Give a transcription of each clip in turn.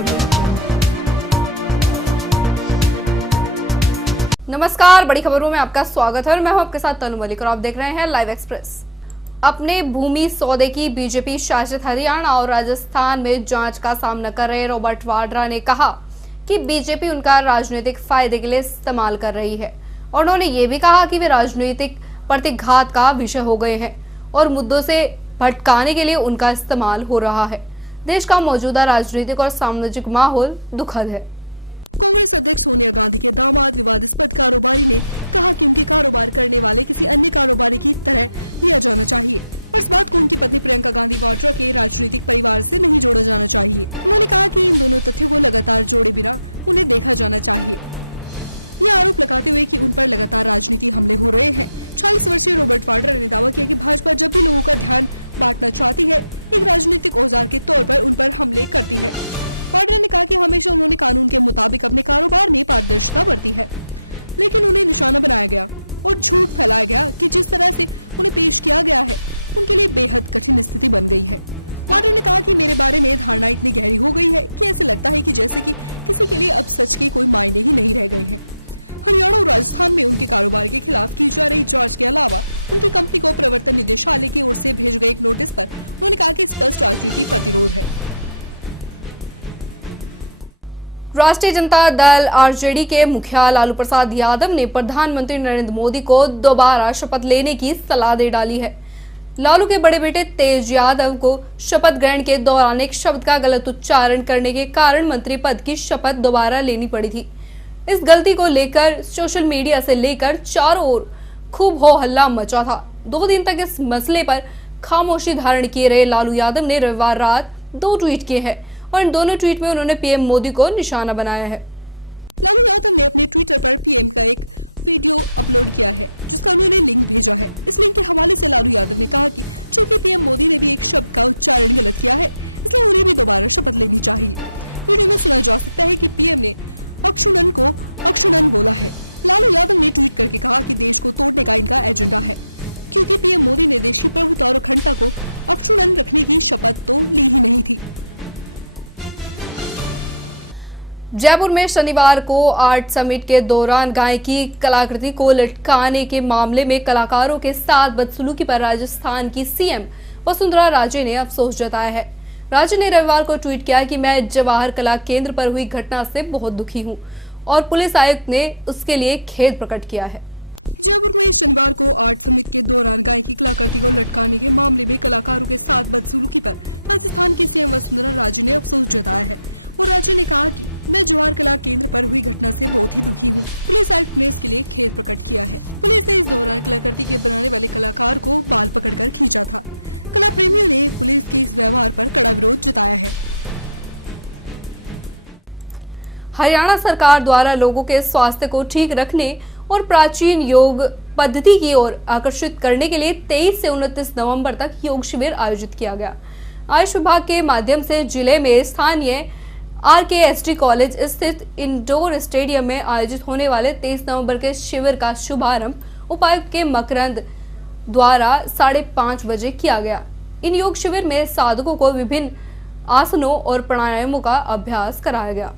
मौर्य। नमस्कार, बड़ी खबरों में आपका स्वागत है और मैं हूं आपके साथ तनु मलिक और आप देख रहे हैं लाइव एक्सप्रेस। अपने भूमि सौदे की बीजेपी शासित हरियाणा और राजस्थान में जांच का सामना कर रहे रॉबर्ट वाड्रा ने कहा कि बीजेपी उनका राजनीतिक फायदे के लिए इस्तेमाल कर रही है और उन्होंने ये भी कहा कि वे राजनीतिक प्रतिघात का विषय हो गए हैं और मुद्दों से भटकाने के लिए उनका इस्तेमाल हो रहा है। देश का मौजूदा राजनीतिक और सामाजिक माहौल दुखद है। कांग्रेस अध्यक्ष सोनिया गांधी के दामाद विवादास्पद कारोबारी ने कहा कि उनके कारोबार करने वाले किसी अन्य कारोबारी की तरह लिया जाना चाहिए और इस बात को उनकी पत्नी प्रियंका गांधी वाड्रा के राजनीतिक परिवार से नहीं जोड़ा जाना चाहिए। उन्होंने कहा कि इन दोनों तथ्यों को लगातार जोड़े बिना उन्हें देखा जाना चाहिए। ये आरोप लगाते हुए कि उन पर लगातार राजनीति हमले हो रहे हैं, 40 वर्षीय रॉबर्ट वाड्रा ने दावा किया कि भाजपा जब भी लोगों का ध्यान बांटना चाहती है, एक राजनीतिक औजार के तौर पर उन पर हमले करती है। वाड्रा ने कहा कि हमेशा उन्होंने कानून के मुताबिक अपने कारोबार में पारदर्शिता बरती है, लेकिन उन्हें निशाना बनाया गया और झूठ फैलाया गया कि जिस तरह से उन्हें पेश किया गया है उनके लिए बेहद कठिन स्थिति बन गई है। वाड्रा ने कहा कि मेरे बारे में धारणा इतनी गहरी हो गई है कि ऐसे लगता है कि जैसे कि किसी के लिए अब सच के कोई मायने ही नहीं रह गए हैं। हरियाणा और राजस्थान में उनके कारोबार के खिलाफ की जा रही जांच के अलावा उनकी कंपनी को प्रवर्तन निदेशालय की ओर से भेजे गए एक नोटिस पर उन्होंने कहा कि स्पष्ट राजनीति प्रतिरोध है। राष्ट्रीय जनता दल आरजेडी के मुखिया लालू प्रसाद यादव ने प्रधानमंत्री नरेंद्र मोदी को दोबारा शपथ लेने की सलाह दे डाली है। लालू के बड़े बेटे तेज यादव को शपथ ग्रहण के दौरान एक शब्द का गलत उच्चारण करने के कारण मंत्री पद की शपथ दोबारा लेनी पड़ी थी। इस गलती को लेकर सोशल मीडिया से लेकर चारों ओर खूब हो हल्ला मचा था। 2 दिन तक इस मसले पर खामोशी धारण किए रहे लालू यादव ने रविवार रात 2 ट्वीट किए हैं और इन दोनों ट्वीट में उन्होंने पीएम मोदी को निशाना बनाया है। लालू यादव ने अपने ट्विटर पर पीएम का एक वीडियो अपलोड किया है, जिसका उन्होंने लिंक भेजा है। इस लिंक के हवाले से लालू यादव ने कहा कि चूंकि पीएम मोदी ने भी एक शब्द का उच्चारण गलत किया है, इसलिए उन्हें भी दोबारा शपथ लेनी चाहिए। वीडियो में सुना जा सकता है कि पीएम ने अक्षुणन को अक्षुणन बोला है। लालू यादव ने ट्वीट करके कहा कि देश को तोड़ने का इनका एजेंडा है, क्योंकि पीएम मोदी ने देश की प्रभुता और अखंडता को अक्षुणन रखने की शपथ तो ली ही नहीं थी। जयपुर में शनिवार को आर्ट समिट के दौरान गायकी कलाकृति को लटकाने के मामले में कलाकारों के साथ बदसलूकी पर राजस्थान की सीएम वसुंधरा राजे ने अफसोस जताया है। राजे ने रविवार को ट्वीट किया कि मैं जवाहर कला केंद्र पर हुई घटना से बहुत दुखी हूं और पुलिस आयुक्त ने उसके लिए खेद प्रकट किया है। जयपुर में शनिवार को आर्ट समिट के दौरान गायकी कलाकृति को लटकाने के मामले में कलाकारों के साथ बदसलूकी पर राजस्थान की सीएम वसुंधरा राजे ने अफसोस जताया है और राज्य ने कहा कि मैं जवाहर कला केंद्र पर हुई घटना से बहुत ही दुखी हूँ। पुलिस आयुक्त ने इसके लिए खेद प्रकट किया है। पुलिस ने इस दौरान कलाकृति के बनाने वाले कलाकार को बाल पकड़कर खींचा था। कला प्रेमियों ने पुलिस के इस व्यवहार पर कड़ा विरोध जताया है। हरियाणा सरकार द्वारा लोगों के स्वास्थ्य को ठीक रखने और प्राचीन योग पद्धति की ओर आकर्षित करने के लिए 23 से 29 नवंबर तक योग शिविर आयोजित किया गया। आयुष विभाग के माध्यम से जिले में स्थानीय RKSD कॉलेज स्थित इंडोर स्टेडियम में आयोजित होने वाले 23 नवंबर के शिविर का शुभारंभ उपायुक्त के मकरंद द्वारा 5:30 बजे किया गया। इन योग शिविर में साधकों को विभिन्न आसनों और प्राणायामों का अभ्यास कराया गया।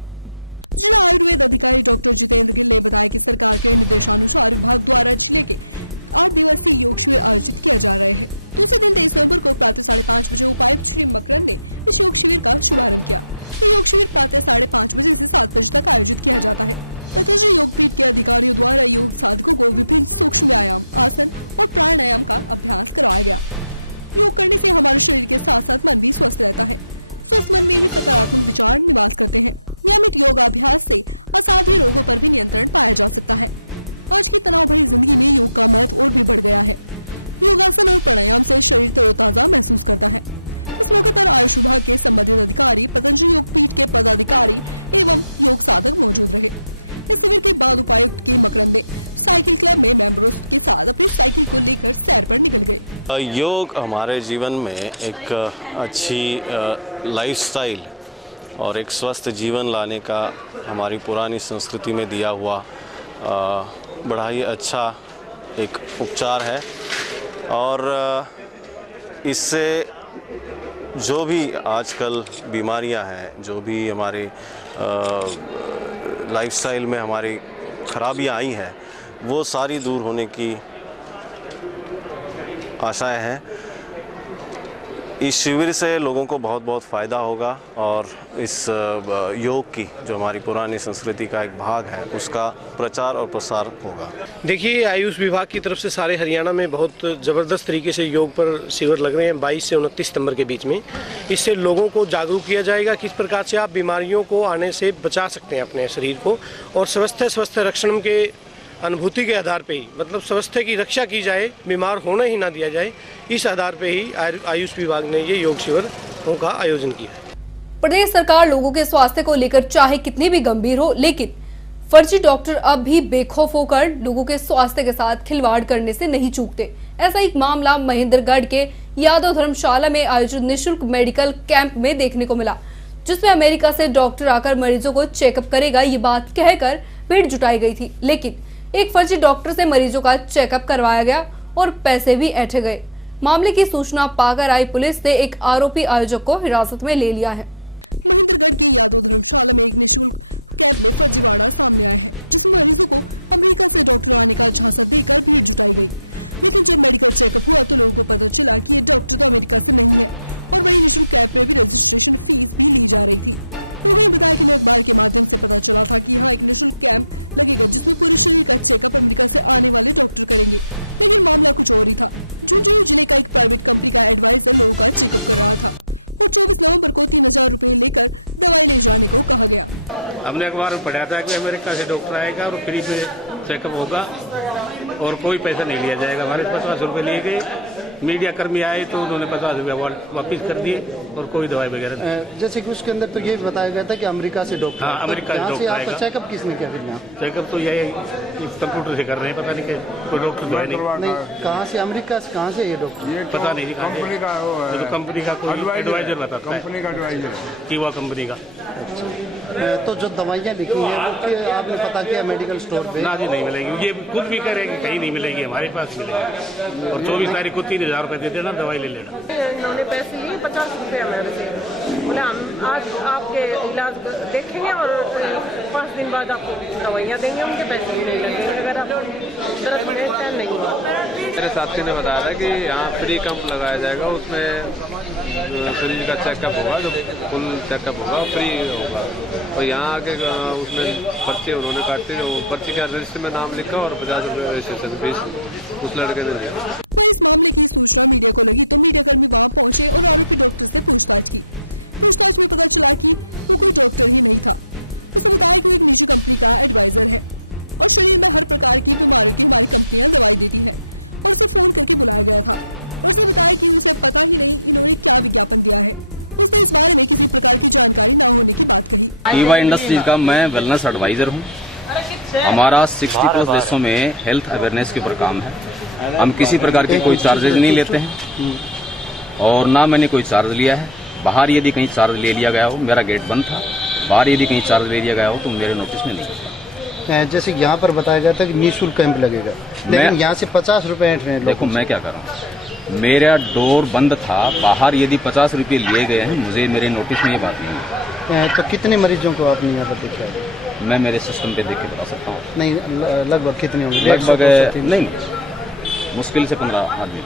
जिला आयुर्वेद अधिकारी डॉक्टर जितेंद्र गिल ने बताया कि सरकार के निर्देशानुसार विभाग द्वारा जिले के 8 दिवसीय योग शिविर आयोजित किया जा रहे हैं। दूसरे दिन 23 नवंबर को प्रातः 5:30 बजे उपायुक्त श्री मकरंद ने इस योग शिविर का शुभारंभ किया। ये योग शिविर प्रातः 5:30 बजे से 7 बजे तक आयोजित किया जाता है। पतंजलि योगपीठ के अधिकारियों द्वारा योग साधकों को विभिन्न सूक्ष्म व्यायाम, आसन और प्राणायाम का अभ्यास करवाया गया। योग करने से हमारे शरीर के साथ साथ मन भी स्वस्थ रहता है। स्वस्थ मन में ही सकारात्मक विचार निवास करते हैं। नियमित योगाभ्यास से असाध्य रोगों पर भी नियंत्रण पाया जा सकता है। आज की तनाव भरी जिंदगी में योग का महत्व और भी बढ़ गया है। योगासन और प्राणायाम से शरीर तरोताजा महसूस करता है। इस मौके पर आयुष विभाग के संबंधित अधिकारी, पतंजलि योगपीठ के पदाधिकारी एवं योग साधक मौजूद रहे। इस शिविर के बाद उपायुक्त के मकरंद ने साइकिल क्लब में मेंबरों के साथ अपनी साइकिल को लेकर सैर पर निकल गए। योग हमारे जीवन में एक अच्छी लाइफस्टाइल और एक स्वस्थ जीवन लाने का हमारी पुरानी संस्कृति में दिया हुआ बड़ा ही अच्छा एक उपचार है और इससे जो भी आजकल बीमारियां हैं, जो भी हमारे लाइफस्टाइल में हमारी खराबियां आई हैं, वो सारी दूर होने की आशाएं हैं। इस शिविर से लोगों को बहुत बहुत फ़ायदा होगा और इस योग की जो हमारी पुरानी संस्कृति का एक भाग है उसका प्रचार और प्रसार होगा। देखिए, आयुष विभाग की तरफ से सारे हरियाणा में बहुत ज़बरदस्त तरीके से योग पर शिविर लग रहे हैं 22 से 29 सितंबर के बीच में। इससे लोगों को जागरूक किया जाएगा किस प्रकार से आप बीमारियों को आने से बचा सकते हैं अपने शरीर को, और स्वस्थ रक्षण के अनुभूति के आधार पे ही, मतलब स्वास्थ्य की रक्षा की जाए, बीमार होने ही ना दिया जाए, इस आधार पे ही आयुष विभाग ने ये योग शिविरों का आयोजन किया है। प्रदेश सरकार लोगों के स्वास्थ्य को लेकर चाहे कितनी भी गंभीर हो, लेकिन फर्जी डॉक्टर अब भी बेखौफ होकर लोगों के स्वास्थ्य के साथ खिलवाड़ करने से नहीं चूकते। ऐसा एक मामला महेंद्रगढ़ के यादव धर्मशाला में आयोजित निःशुल्क मेडिकल कैंप में देखने को मिला, जिसमें अमेरिका से डॉक्टर आकर मरीजों को चेकअप करेगा ये बात कहकर भीड़ जुटाई गई थी, लेकिन एक फर्जी डॉक्टर से मरीजों का चेकअप करवाया गया और पैसे भी ऐंठे गए। मामले की सूचना पाकर आई पुलिस ने एक आरोपी आयोजक को हिरासत में ले लिया है। महेंद्रगढ़ के यादव धर्मशाला में एक निःशुल्क कैंप में फर्जीवाड़ा सामने आया है, जिसमें मरीजों को अमेरिका से डॉक्टर आने का झांसा देकर भीड़ जुटाई गई। लेकिन जब मेडिकल चेकअप हुआ तो लोगों को पता चला कि ये डॉक्टर तो अमेरिका से नहीं है, और वही निःशुल्क कैंप में भी रजिस्ट्रेशन फीस भी ली जा रही थी। लोगों ने बताया कि अखबार के माध्यम से पता चला था कि यहाँ एक निःशुल्क कैंप लगेगा जिसमें पूरे शरीर का चेकअप अमेरिका से आने वाले डॉक्टर करेंगे, लेकिन मामला कुछ और ही था। झुंझुनू जिले का एक प्राइवेट कंपनी का एडवाइजर लोगों का चेकअप कर रहा था और 24 नवंबर को 3000 रुपए लेकर दवाई ले जाने को कहा गया। हमने अखबार में पढ़ा था कि अमेरिका से डॉक्टर आएगा और फ्री में चेकअप होगा और कोई पैसा नहीं लिया जाएगा। हमारे 50 रुपए लिए गए, मीडिया कर्मी आए तो उन्होंने 50 रुपया वापिस कर दिए और कोई दवाई वगैरह नहीं। जैसे कि उसके अंदर तो ये बताया गया था कि अमेरिका से डॉक्टर, हाँ, अमेरिका से डॉक्टर आएगा। चेकअप किसने कर दिया? चेकअप तो ये कंप्यूटर से कर रहे हैं, पता नहीं कोई डॉक्टर कहाँ से, अमेरिका से कहाँ से ये डॉक्टर? ये पता नहीं, कंपनी का वो है, तो कंपनी का कोई एडवाइजर बताता है, कंपनी का एडवाइजर है कि वह कंपनी का। तो जो दवाइयाँ लिखी हैं वो आपने पता किया मेडिकल स्टोर पे? ना जी, नहीं मिलेगी। ये खुद भी कह रहे हैं कि कहीं नहीं मिलेगी, हमारे पास मिलेगी। और 24 तारीख को 3000 रुपए दे देना, दवाई ले लेना। इन्होंने पैसे लिए 50 रुपये मेरे से, बोले हम आज आपके इलाज देखेंगे और 5 दिन बाद आपको दवाइयाँ देंगे, उनके पैसे भी नहीं लगेंगे अगर आप दर्द में टाइम नहीं हुआ। मेरे साथी ने बताया था कि यहाँ फ्री कैंप लगाया जाएगा, उसमें शरीर का चेकअप होगा, जो फुल चेकअप होगा फ्री होगा। और यहाँ आके उसमें पर्चे उन्होंने काटे, जो पर्चे के रजिस्टर में नाम लिखा और 50 रुपये रजिस्ट्रेशन फीस उस लड़के ने दिया। वह इस मामले की सूचना मीडिया को लगी तो मीडिया कर्मी वहां पहुंचे और आरोपी डॉक्टर से पूछताछ की। पूछताछ में पता चला कि वो कोई डॉक्टर ही नहीं था। उसने बताया कि वो एक निजी कंपनी का एडवाइजर है और शरीर में हर प्रकार की बीमारियों की हमारी कंपनियां दवाई देती है, और उसे फोन करके बुलाया गया था और उसने बताया कि उसे पता ही नहीं इन्होंने क्या विज्ञापन दिया है। उसने इस बारे में किसी प्रकार की जानकारी न होने की बात कही। ईवा इंडस्ट्रीज का मैं वेलनेस एडवाइजर हूँ। हमारा 60+ देशों में हेल्थ अवेयरनेस के ऊपर काम है। हम किसी प्रकार के कोई चार्जेज नहीं लेते हैं और ना मैंने कोई चार्ज लिया है। बाहर यदि कहीं चार्ज ले लिया गया हो, मेरा गेट बंद था, बाहर यदि कहीं चार्ज ले लिया गया हो तो मेरे नोटिस में नहीं। जैसे यहाँ पर बताया गया था कि निःशुल्क कैंप लगेगा, लेकिन यहाँ से 50 रुपए ऐंठ रहे हैं। देखो मैं क्या कर रहा हूँ, मेरा डोर बंद था, बाहर यदि 50 रुपये लिए गए हैं, मुझे मेरे नोटिस में ये बात नहीं है। तो कितने मरीजों को आपने यहाँ पर देखा? मैं मेरे सिस्टम पे देख के बता सकता हूँ। नहीं, लगभग कितने होंगे? लगभग नहीं, मुश्किल से 15 आदमी।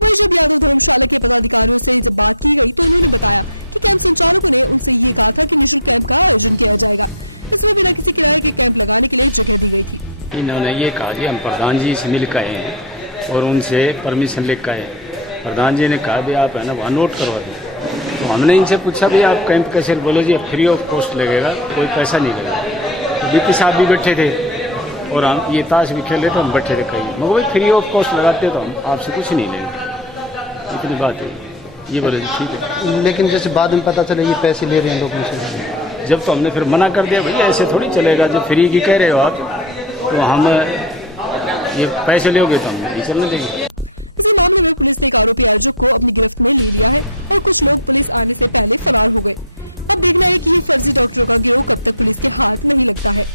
वहीं जब यादव धर्मशाला के पदाधिकारियों से जब बात की गई तो उन्होंने बताया कि कैंप संचालकों ने उनसे ये कहा था कि निःशुल्क कैंप का आयोजन किया जाएगा। इसमें बिना किसी किराए के कैंप लगाने के लिए जगह दी गई थी। इन्होंने ये कहा कि हम प्रधान जी से मिल गए हैं और उनसे परमिशन लेकर आए। प्रधान जी ने कहा भी आप है ना वहाँ नोट करवा दें। तो हमने इनसे पूछा भी आप कैंप कैसे? बोले जी फ्री ऑफ कॉस्ट लगेगा, कोई पैसा नहीं लगेगा। तो बीपी साहब भी बैठे थे और हम ये ताश भी खेल रहे थे, हम बैठे थे कहीं। मगर भाई फ्री ऑफ कॉस्ट लगाते तो हम आपसे कुछ नहीं लेंगे, इतनी बात है। ये बोले ठीक है। लेकिन जैसे बाद में पता चले ये पैसे ले रहे हैं लोगों से, जब तो हमने फिर मना कर दिया भैया ऐसे थोड़ी चलेगा, जब फ्री की कह रहे हो आप तो हम ये पैसे लोगे तो हम नहीं चलने देंगे। इसी मामले में पुलिस ने एक आरोपी आयोजक को अपनी गिरफ्त में ले लिया है और कुछ लोग पुलिस आने से पहले फरार हो गए। अब देखना है कि ये फर्जी डॉक्टरों का गिरोह कब तक पुलिस के हाथ नहीं लगता है।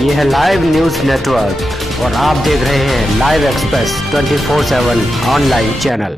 ये है लाइव न्यूज नेटवर्क और आप देख रहे हैं लाइव एक्सप्रेस 24/7 ऑनलाइन चैनल।